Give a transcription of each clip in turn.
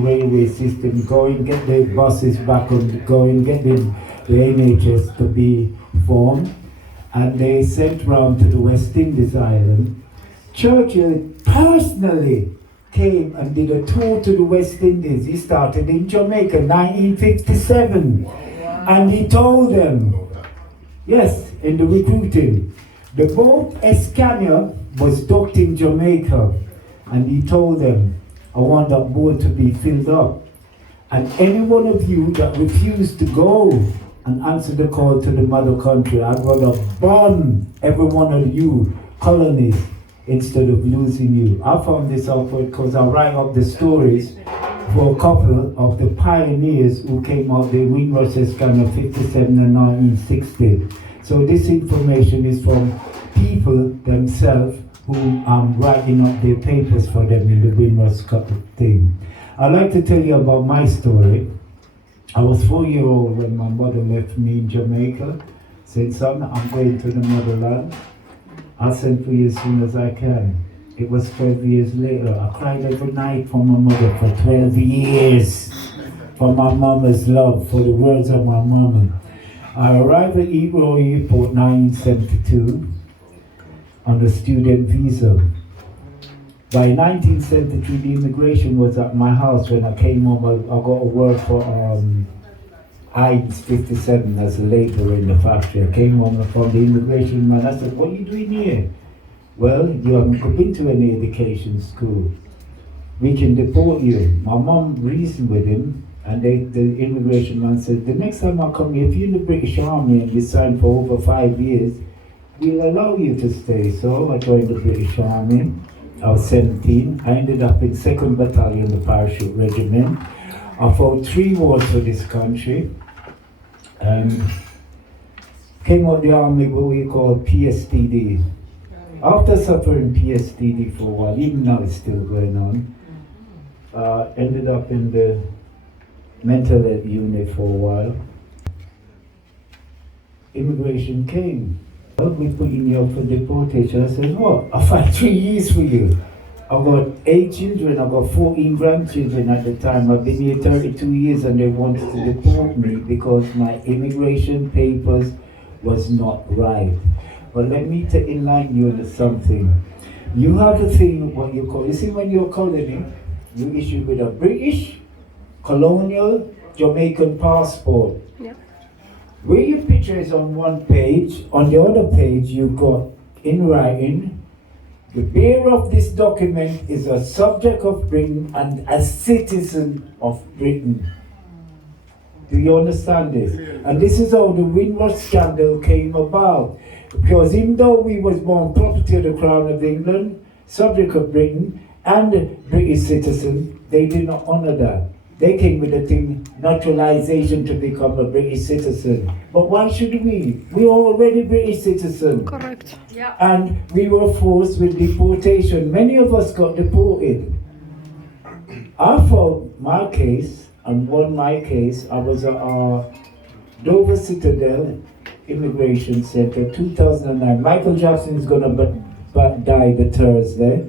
railway system, go and get the buses back on, go and get the NHS to be formed. And they sent round to the West Indies island. Churchill personally came and did a tour to the West Indies. He started in Jamaica, 1957. And he told them, yes, in the recruiting, the boat Escania was docked in Jamaica. And he told them, I want that boat to be filled up. And any one of you that refused to go and answer the call to the mother country, I'd rather burn every one of you colonies instead of losing you. I found this out because I write up the stories for a couple of the pioneers who came out the Windrush Celebrations 57 and 1960. So this information is from people themselves who I'm writing up their papers for them in the Windrush thing. I'd like to tell you about my story. I was 4-year-old when my mother left me in Jamaica. Said, son, I'm going to the motherland. I'll send for you as soon as I can. It was 12 years later. I cried every night for my mother for 12 years. For my mama's love, for the words of my mama. I arrived at Heathrow Airport 1972 on a student visa. By 1973, the immigration was at my house. When I came home, I got to work for Heinz 57 as a laborer in the factory. I came home from the immigration man. I said, what are you doing here? Well, you haven't been to any education school. We can deport you. My mom reasoned with him, and the immigration man said, the next time I come here, if you're in the British Army and you sign for over 5 years, we'll allow you to stay. So I joined the British Army. I was 17. I ended up in 2nd Battalion, the Parachute Regiment. I fought 3 wars for this country. Came out the army what we call PSTD. After suffering PSTD for a while, even now it's still going on, ended up in the mental health unit for a while. Immigration came. Well, we put you up for deportation. I said, what? I fight 3 years for you. I've got 8 children, I've got 14 grandchildren at the time. I've been here 32 years and they wanted to deport me because my immigration papers was not right. But let me enlighten you on something. You have the thing, what you call, you see when you're a colony, you issue with a British, colonial, Jamaican passport. Yep. Where your picture is on one page, on the other page you've got in writing, the bearer of this document is a subject of Britain and a citizen of Britain. Do you understand this? And this is how the Windrush scandal came about. Because even though we was born property of the Crown of England, subject of Britain, and a British citizen, they did not honor that. They came with the thing, naturalization to become a British citizen. But why should we? We are already British citizens. Correct. Yeah. And we were forced with deportation. Many of us got deported. I fought my case and won my case. I was at Dover Citadel Immigration Center, 2009. Michael Jackson is going to die the Thursday.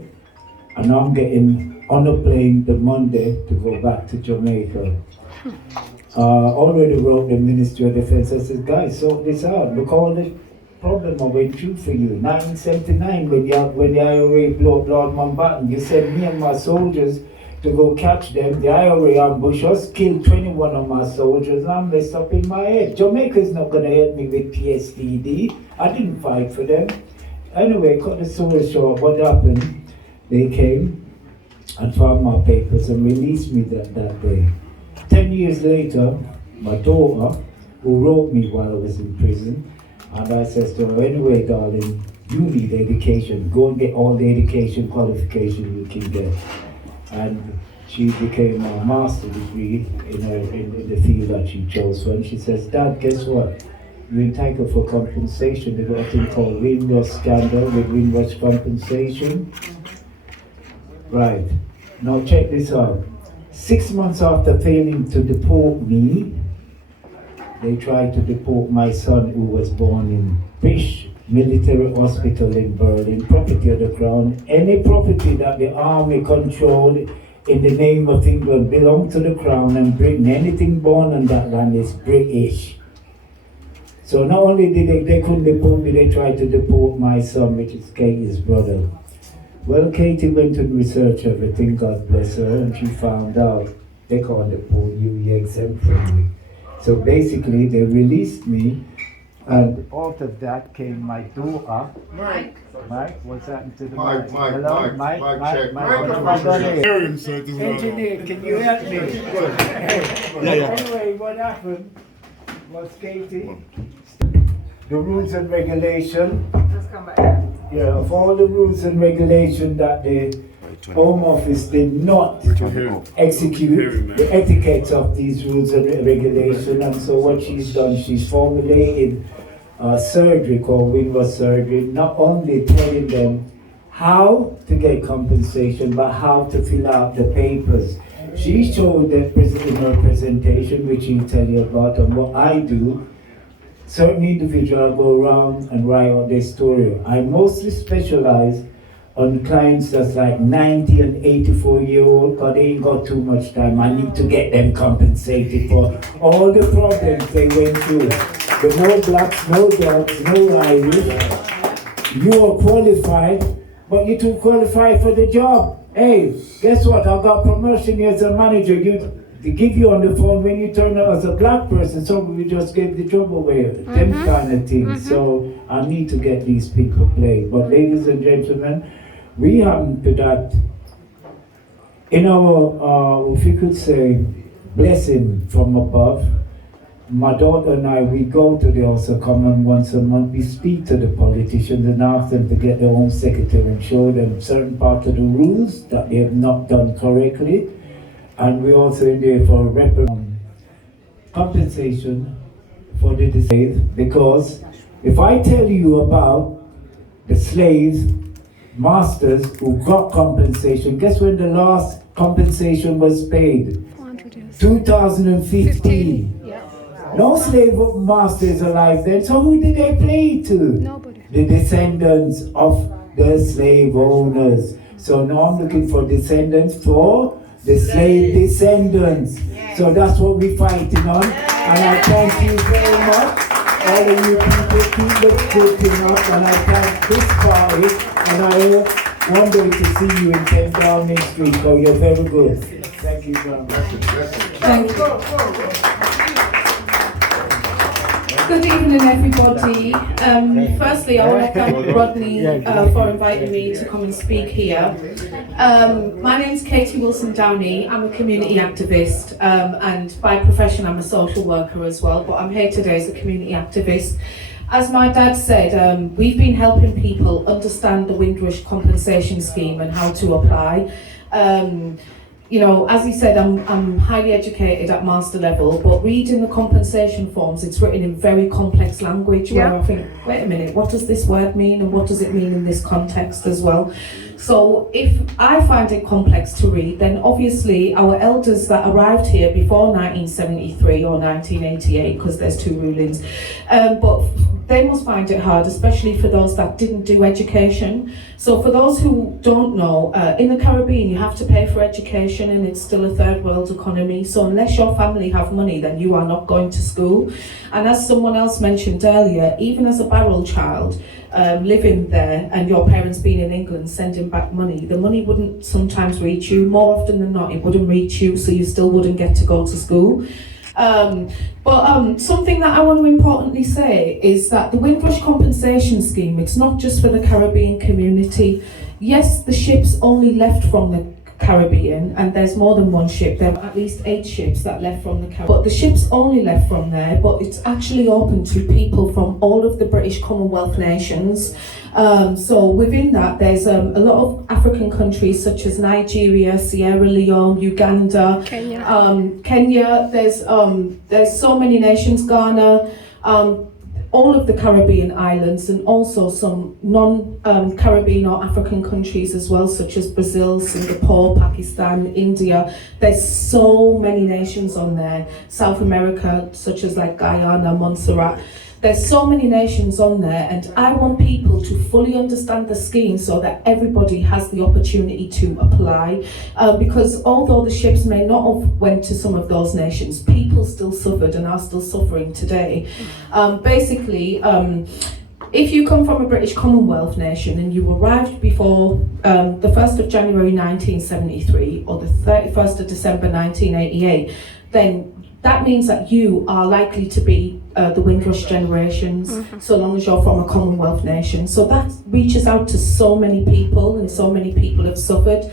And I'm getting on a plane the Monday to go back to Jamaica. Already wrote the Ministry of Defense. I said, guys, sort this out. Look all the problem I went through for you. 1979, when the IRA blew up Lord Mountbatten, you sent me and my soldiers to go catch them. The IRA ambushed us, killed 21 of my soldiers, and I'm messed up in my head. Jamaica's not going to help me with PSTD. I didn't fight for them. Anyway, cut the story short, what happened? They came and found my papers and released me that day. 10 years later, my daughter, who wrote me while I was in prison, and I said to her, anyway, darling, you need education. Go and get all the education qualification you can get. And she became a master's degree in the field that she chose for. And she says, Dad, guess what? You're entitled for compensation. They've got a thing called Windrush scandal with Windrush compensation. Right. Now check this out. 6 months after failing to deport me, they tried to deport my son who was born in British Military Hospital in Berlin, property of the Crown. Any property that the army controlled in the name of England belong to the crown and Britain. Anything born on that land is British. So not only did they couldn't deport me, they tried to deport my son, which is Katie's brother. Well, Katie went and researched everything, God bless her, and she found out they can't deport you, you're exempt from me. So basically, they released me, and out of that came my daughter. Mike, what's happened to the mic? Hello, Mike, Engineer, can you help me? Anyway, what happened was Katie, the rules and regulation. Let's come back. Yeah, of all the rules and regulation that the Home Office did not execute the etiquette of these rules and regulation, and so what she's done, she's formulated surgery called Windrush surgery, not only telling them how to get compensation, but how to fill out the papers. She showed that in her presentation, which she'll tell you about, and what I do. Certain individuals go around and write out their story. I mostly specialize on clients that's like 90 and 84-year-old, because they ain't got too much time. I need to get them compensated for all the problems they went through. The no blacks, no dogs, no Irish. You are qualified, but you're too qualified for the job. Hey, guess what? I got promotion here as a manager. They give you on the phone when you turn out as a black person, so we just gave the job away, them kind of things. So I need to get these people played. But ladies and gentlemen, we haven't put that in our, if you could say, blessing from above. My daughter and I, we go to the House of Commons once a month. We speak to the politicians and ask them to get their own secretary and show them certain parts of the rules that they have not done correctly. And we also in there for compensation for the disabled, because if I tell you about the slaves, masters who got compensation, guess when the last compensation was paid? 2015. Yeah. No slave masters alive then, so who did they play to? Nobody. The descendants of the slave owners. So now I'm looking for descendants for the slave descendants. So that's what we're fighting on. And I thank you very much. All of you people keep the good thing up, and I thank this party, and I hope one day to see you in 10 Downing Street. So you're very good. Thank you very much. Thank you. Good evening, everybody. Firstly, I want to thank Rodney for inviting me to come and speak here. My name's Katie Wilson-Downey. I'm a community activist, and by profession I'm a social worker as well, but I'm here today as a community activist. As my dad said, we've been helping people understand the Windrush compensation scheme and how to apply. You know, as he said, I'm highly educated at master level, but reading the compensation forms, it's written in very complex language where I think, wait a minute, what does this word mean and what does it mean in this context as well? So if I find it complex to read, then obviously our elders that arrived here before 1973 or 1988, because there's two rulings, but they must find it hard, especially for those that didn't do education. So for those who don't know, in the Caribbean you have to pay for education, and it's still a third world economy. So unless your family have money, then you are not going to school. And as someone else mentioned earlier, even as a barrel child, living there and your parents being in England sending back money, the money wouldn't sometimes reach you. More often than not, it wouldn't reach you, so you still wouldn't get to go to school. But something that I want to importantly say is that the Windrush compensation scheme, it's not just for the Caribbean community. Yes, the ships only left from the Caribbean, and there's more than one ship. There are at least 8 ships that left from the Caribbean. But the ships only left from there, but it's actually open to people from all of the British Commonwealth nations. So within that, there's a lot of African countries such as Nigeria, Sierra Leone, Uganda, Kenya. There's so many nations, Ghana, all of the Caribbean islands, and also some non-Caribbean or African countries as well, such as Brazil, Singapore, Pakistan, India. There's so many nations on there. South America, such as like Guyana, Montserrat. There's so many nations on there, and I want people to fully understand the scheme so that everybody has the opportunity to apply. Because although the ships may not have went to some of those nations, people still suffered and are still suffering today. If you come from a British Commonwealth nation and you arrived before the 1st of January 1973 or the 31st of December 1988, then that means that you are likely to be the Windrush generations, so long as you're from a Commonwealth nation. So that reaches out to so many people, and so many people have suffered.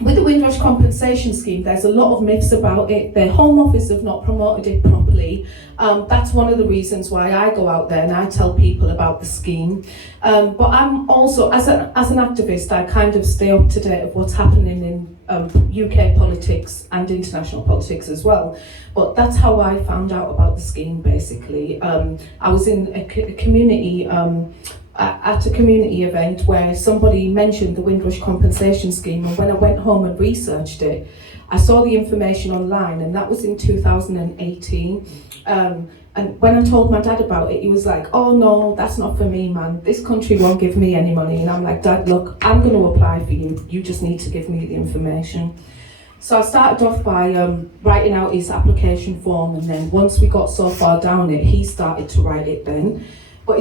With the Windrush compensation scheme, there's a lot of myths about it. The Home Office have not promoted it properly. That's one of the reasons why I go out there and I tell people about the scheme. But I'm also, as an activist, I kind of stay up to date of what's happening in UK politics and international politics as well. But that's how I found out about the scheme, basically. I was in a community at a community event where somebody mentioned the Windrush compensation scheme, and when I went home and researched it, I saw the information online, and that was in 2018. And when I told my dad about it, he was like, "Oh no, that's not for me, man. This country won't give me any money." And I'm like, "Dad, look, I'm going to apply for you. You just need to give me the information." So I started off by writing out his application form, and then once we got so far down it, he started to write it then. But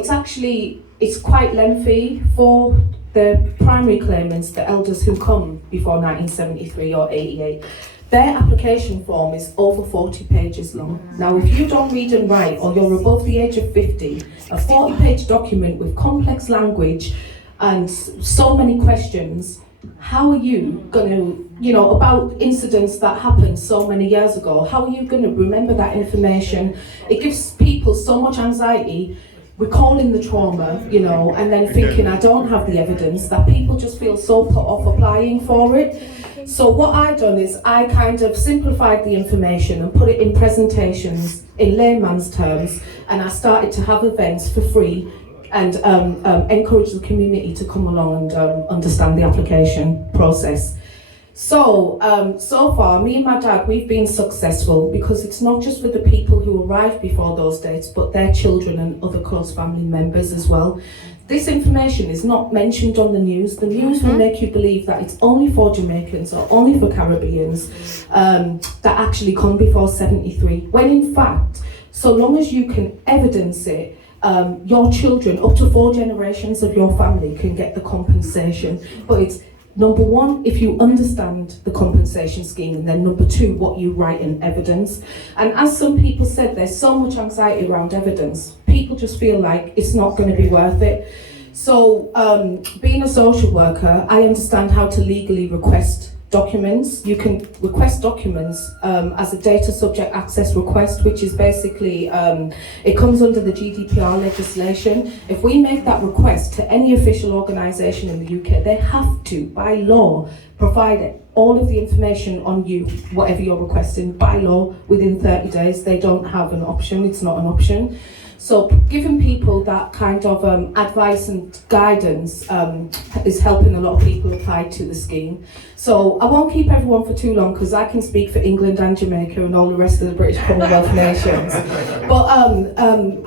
it's quite lengthy for the primary claimants, the elders who come before 1973 or 88. Their application form is over 40 pages long. Now, if you don't read and write, or you're above the age of 50, a 40-page document with complex language and so many questions, how are you going to, about incidents that happened so many years ago, how are you going to remember that information? It gives people so much anxiety, recalling the trauma, and then thinking, I don't have the evidence, that people just feel so put off applying for it. So what I done is I kind of simplified the information and put it in presentations in layman's terms, and I started to have events for free and encourage the community to come along and understand the application process. So far, me and my dad, we've been successful because it's not just for the people who arrived before those dates, but their children and other close family members as well. This information is not mentioned on the news. The news will make you believe that it's only for Jamaicans or only for Caribbeans that actually come before 73, when in fact, so long as you can evidence it, your children, up to 4 generations of your family can get the compensation. But it's number 1, if you understand the compensation scheme, and then number 2, what you write in evidence. And as some people said, there's so much anxiety around evidence. People just feel like it's not going to be worth it. So being a social worker, I understand how to legally request documents. You can request documents as a data subject access request, which is basically, it comes under the GDPR legislation. If we make that request to any official organisation in the UK, they have to, by law, provide all of the information on you, whatever you're requesting, by law, within 30 days. They don't have an option, it's not an option. So giving people that kind of advice and guidance is helping a lot of people apply to the scheme. So I won't keep everyone for too long because I can speak for England and Jamaica and all the rest of the British Commonwealth nations. But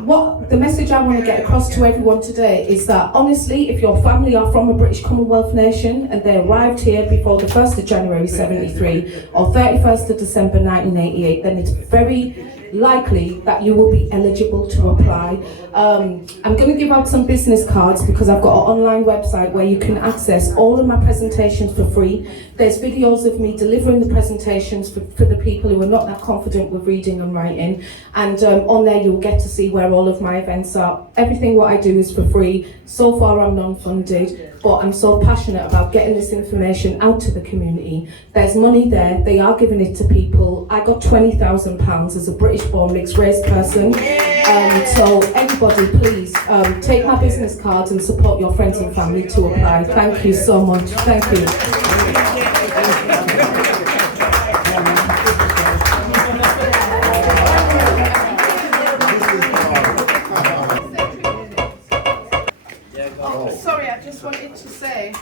what the message I want to get across to everyone today is that honestly, if your family are from a British Commonwealth nation and they arrived here before the 1st of January 73 or 31st of December 1988, then it's very likely that you will be eligible to apply. I'm going to give out some business cards because I've got an online website where you can access all of my presentations for free. There's videos of me delivering the presentations for the people who are not that confident with reading and writing, and on there you'll get to see where all of my events are. Everything what I do is for free. So far I'm non-funded, but I'm so passionate about getting this information out to the community. There's money there, they are giving it to people. I got £20,000 as a British-born mixed-race person. So everybody, please take my business cards and support your friends and family to apply. Thank you so much. Thank you. Sorry, I just wanted to say.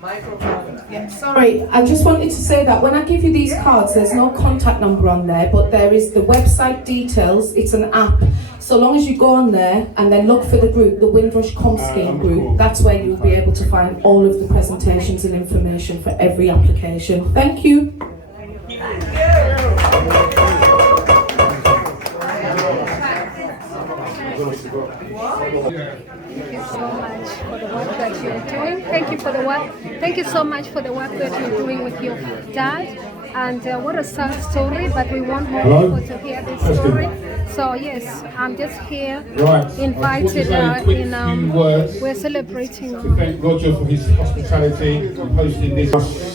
Microphone. Yeah. Sorry, I just wanted to say that when I give you these cards, there's no contact number on there, but there is the website details. It's an app. So long as you go on there and then look for the group, the Windrush Scheme group, that's where you'll be able to find all of the presentations and information for every application. Thank you. Thank you so much for the work that you're doing. Thank you for the work. Thank you so much for the work that you're doing with your dad. And what a sad story, but we want more people to hear this story. So yes, I'm just here invited we're celebrating. To thank Roger for his hospitality and hosting this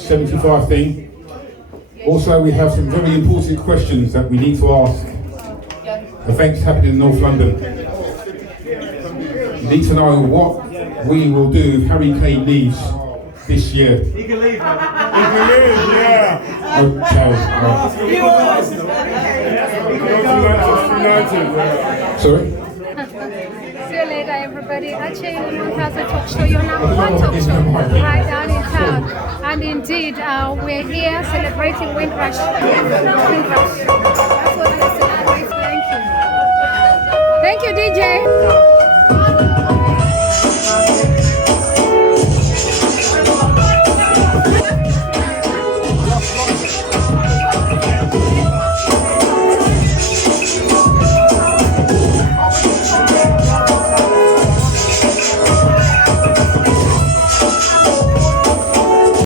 75 thing. Also, we have some very important questions that we need to ask. Events happening in North London. We need to know what we will do if Harry Kane leaves this year. He can leave. He can leave, yeah. Okay. Sorry? See you later, everybody. Actually, 1000 talk show, your number one talk show right down in town. And indeed, we're here celebrating Windrush.